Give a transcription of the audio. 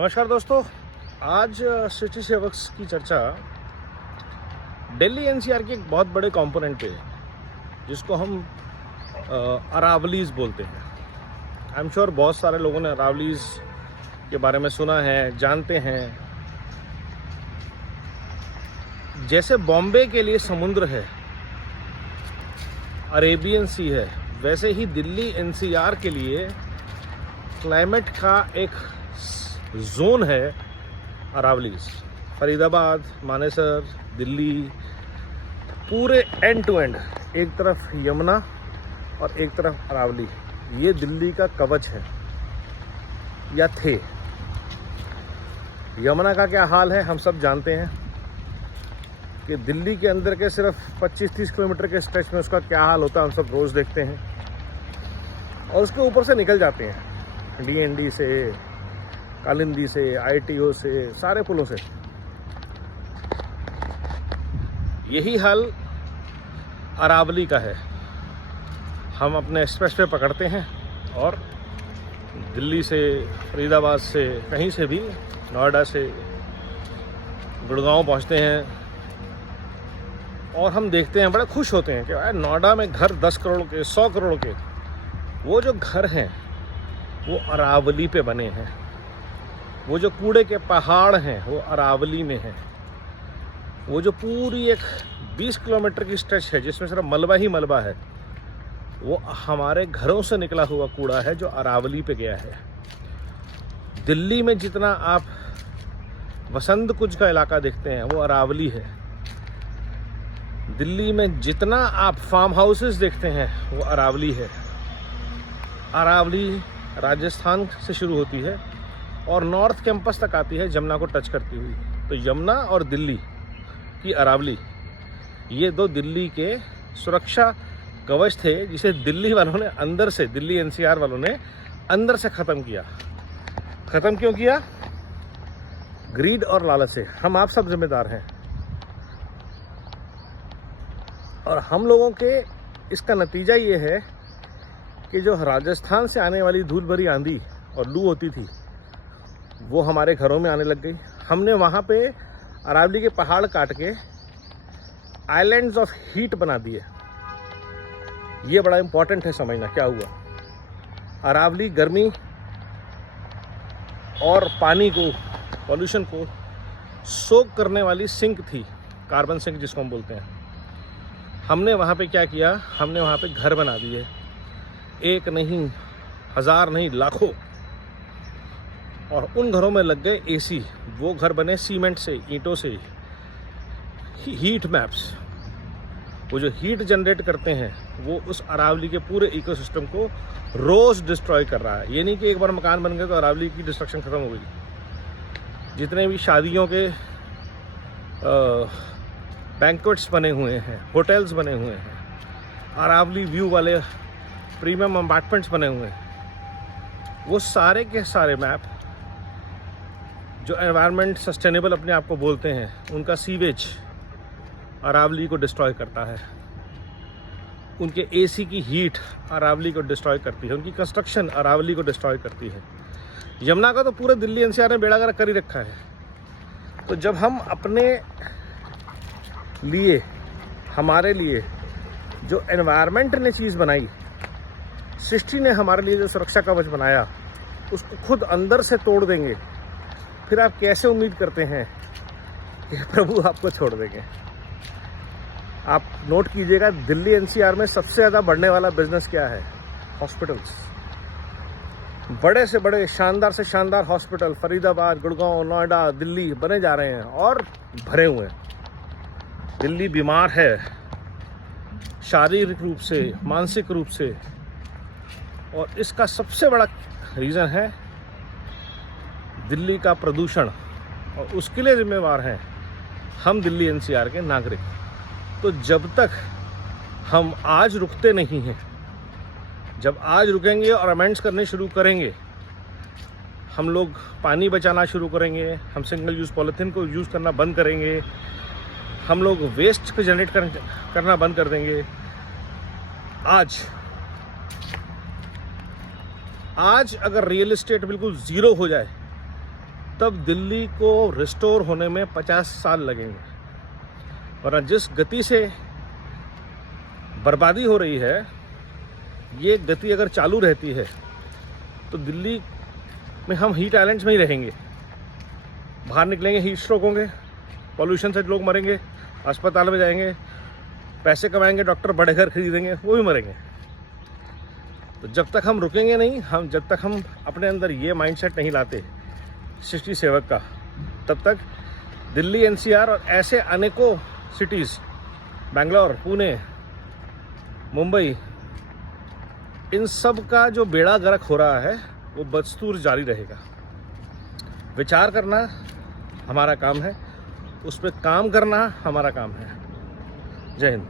नमस्कार दोस्तों, आज सिटी सेवक्स की चर्चा दिल्ली एनसीआर के एक बहुत बड़े कंपोनेंट पे है जिसको हम अरावलीज़ बोलते हैं। आई एम श्योर बहुत सारे लोगों ने अरावलीज़ के बारे में सुना है, जानते हैं। जैसे बॉम्बे के लिए समुद्र है, अरेबियन सी है, वैसे ही दिल्ली एनसीआर के लिए क्लाइमेट का एक जोन है अरावलीज़। फरीदाबाद, मानेसर, दिल्ली, पूरे एंड टू एंड, एक तरफ यमुना और एक तरफ अरावली, ये दिल्ली का कवच है या थे। यमुना का क्या हाल है हम सब जानते हैं कि दिल्ली के अंदर के सिर्फ 25-30 किलोमीटर के स्ट्रेच में उसका क्या हाल होता है, हम सब रोज़ देखते हैं। और उसके ऊपर से निकल जाते हैं डीएनडी से, कालिंदी से, आईटीओ से, सारे पुलों से। यही हाल अरावली का है। हम अपने एक्सप्रेस वे पकड़ते हैं और दिल्ली से, फरीदाबाद से, कहीं से भी, नोएडा से गुड़गांव पहुंचते हैं और हम देखते हैं, बड़े खुश होते हैं कि यार नोएडा में घर 10 करोड़ के, 100 करोड़ के, वो जो घर हैं वो अरावली पे बने हैं। वो जो कूड़े के पहाड़ हैं वो अरावली में हैं। वो जो पूरी एक 20 किलोमीटर की स्ट्रेच है जिसमें सिर्फ मलबा ही मलबा है, वो हमारे घरों से निकला हुआ कूड़ा है जो अरावली पे गया है। दिल्ली में जितना आप वसंत कुंज का इलाका देखते हैं वो अरावली है। दिल्ली में जितना आप फार्म हाउसेस देखते हैं वो अरावली है। अरावली राजस्थान से शुरू होती है और नॉर्थ कैंपस तक आती है, जमुना को टच करती हुई। तो यमुना और दिल्ली की अरावली, ये दो दिल्ली के सुरक्षा कवच थे जिसे दिल्ली वालों ने अंदर से, दिल्ली एनसीआर वालों ने अंदर से ख़त्म किया। ख़त्म क्यों किया? ग्रीड और लालच से। हम आप सब जिम्मेदार हैं और हम लोगों के इसका नतीजा ये है कि जो राजस्थान से आने वाली धूल भरी आंधी और लू होती थी वो हमारे घरों में आने लग गई। हमने वहाँ पे अरावली के पहाड़ काट के आइलैंड्स ऑफ हीट बना दिए। ये बड़ा इम्पॉर्टेंट है समझना क्या हुआ। अरावली गर्मी और पानी को, पॉल्यूशन को सोक करने वाली सिंक थी, कार्बन सिंक जिसको हम बोलते हैं। हमने वहाँ पे क्या किया? हमने वहाँ पे घर बना दिए, एक नहीं, 1000 नहीं, लाखों। और उन घरों में लग गए एसी। वो घर बने सीमेंट से, ईंटों से। हीट मैप्स, वो जो हीट जनरेट करते हैं वो उस अरावली के पूरे इकोसिस्टम को रोज़ डिस्ट्रॉय कर रहा है। ये नहीं कि एक बार मकान बन गए तो अरावली की डिस्ट्रक्शन ख़त्म हो गई। जितने भी शादियों के बैंक्वेट्स बने हुए हैं, होटल्स बने हुए हैं, अरावली व्यू वाले प्रीमियम अपार्टमेंट्स बने हुए हैं, वो सारे के सारे मैप जो एनवायरनमेंट सस्टेनेबल अपने आप को बोलते हैं, उनका सीवेज अरावली को डिस्ट्रॉय करता है। उनके एसी की हीट अरावली को डिस्ट्रॉय करती है। उनकी कंस्ट्रक्शन अरावली को डिस्ट्रॉय करती है। यमुना का तो पूरे दिल्ली एनसीआर ने बेड़ा गर्क कर ही रखा है। तो जब हम अपने लिए, हमारे लिए जो एनवायरनमेंट ने चीज़ बनाई, सृष्टि ने हमारे लिए जो सुरक्षा कवच बनाया, उसको खुद अंदर से तोड़ देंगे, फिर आप कैसे उम्मीद करते हैं कि प्रभु आपको छोड़ देंगे? आप नोट कीजिएगा, दिल्ली एनसीआर में सबसे ज़्यादा बढ़ने वाला बिजनेस क्या है? हॉस्पिटल्स। बड़े से बड़े, शानदार से शानदार हॉस्पिटल फरीदाबाद, गुड़गांव, नोएडा, दिल्ली बने जा रहे हैं और भरे हुए हैं। दिल्ली बीमार है शारीरिक रूप से, मानसिक रूप से, और इसका सबसे बड़ा रीज़न है दिल्ली का प्रदूषण, और उसके लिए जिम्मेवार हैं हम दिल्ली एनसीआर के नागरिक। तो जब तक हम आज रुकते नहीं हैं, जब आज रुकेंगे और अमेंड्स करने शुरू करेंगे, हम लोग पानी बचाना शुरू करेंगे, हम सिंगल यूज़ पॉलीथीन को यूज़ करना बंद करेंगे, हम लोग वेस्ट को जनरेट करना बंद कर देंगे। आज अगर रियल एस्टेट बिल्कुल ज़ीरो हो जाए तब दिल्ली को रिस्टोर होने में 50 साल लगेंगे। और जिस गति से बर्बादी हो रही है, ये गति अगर चालू रहती है तो दिल्ली में हम हीट आइलैंड्स में ही रहेंगे। बाहर निकलेंगे हीट स्ट्रोक होंगे, पॉल्यूशन से लोग मरेंगे, अस्पताल में जाएंगे, पैसे कमाएंगे, डॉक्टर बड़े घर खरीदेंगे, वो भी मरेंगे। तो जब तक हम रुकेंगे नहीं, जब तक हम अपने अंदर ये माइंडसेट नहीं लाते सृष्टि सेवक का, तब तक दिल्ली एनसीआर और ऐसे अनेकों सिटीज़, बेंगलोर, पुणे, मुंबई, इन सब का जो बेड़ा गर्क हो रहा है वो बदस्तूर जारी रहेगा। विचार करना हमारा काम है, उस पर काम करना हमारा काम है। जय हिंद।